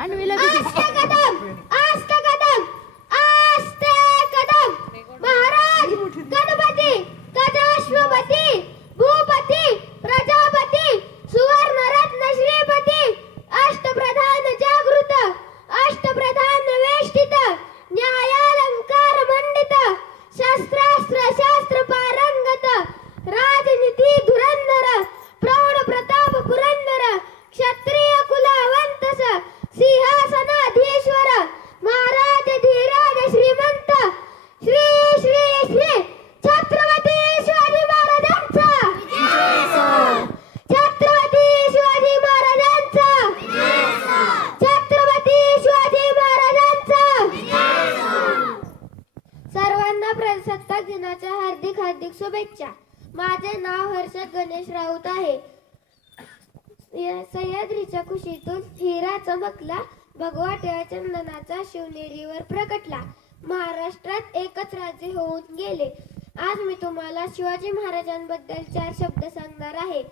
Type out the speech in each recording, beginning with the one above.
अन्वीला बी दे. आस्ते कदम, आस्ते कदम, आस्ते कदम. महाराज गणपती गजाश्वपती भूपती प्रजापती सुवर्णरत्न श्रीपती अष्टप्रधान जागृत अष्टप्रधान वेष्टित न्यायालंकार मंडित शस्त्रास्त्र शास्त्र पारंगत राजनीती धुरंधर प्रौढ प्रताप पुरंदर क्षत्रिय कुलावंतस सिंहासनाधीश्वर महाराज धीराज श्रीमंत श्री श्री श्री छत्रपती शिवाजी महाराजांचा छत्रपती शिवाजी महाराजांचा छत्रपती शिवाजी महाराजांचा. सर्वांना प्रजासत्ताक दिनाच्या हार्दिक हार्दिक शुभेच्छा. माझे नाव हर्षद गणेश राऊत आहे. सह्याद्रीच्या कुशीतून हिरा चमकला भगवा टिळा चंदनाचा शिवनेरीवर प्रकटला. महाराष्ट्रात एकच राज्य होऊन गेले. आज मी तुम्हाला शिवाजी महाराजांबद्दल 4 शब्द सांगणार आहे.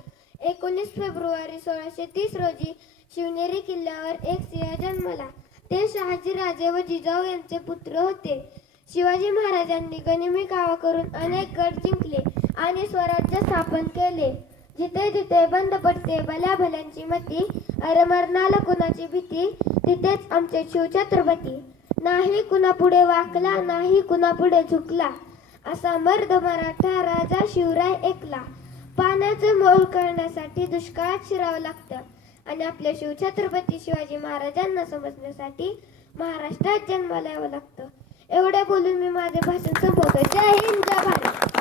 19 फेब्रुवारी 1630 रोजी शिवनेरी किल्ल्यावर एक सिंह जन्मला. ते शहाजीराजे व जिजाऊ यांचे पुत्र होते. शिवाजी महाराजांनी गनिमी कावा करून अनेक गड जिंकले आणि स्वराज्य स्थापन केले. जिथे जिथे बंद पडते भल्याभल्यांची मती, अरे मरणाला कुणाची भीती, तिथेच आमचे शिवछत्रपती. नाही कुणा पुढे वाकला, नाही कुणा पुढे झुकला, असा मर्द मराठा राजा शिवराय एकला. पाण्याचे मोल करण्यासाठी दुष्काळात शिरावं लागतं आणि आपल्या शिवछत्रपती शिवाजी महाराजांना समजण्यासाठी महाराष्ट्रात जन्माला यावं लागतं. एवढे बोलून मी माझे भाषण संपवतो. जय हिंद, जय भारत.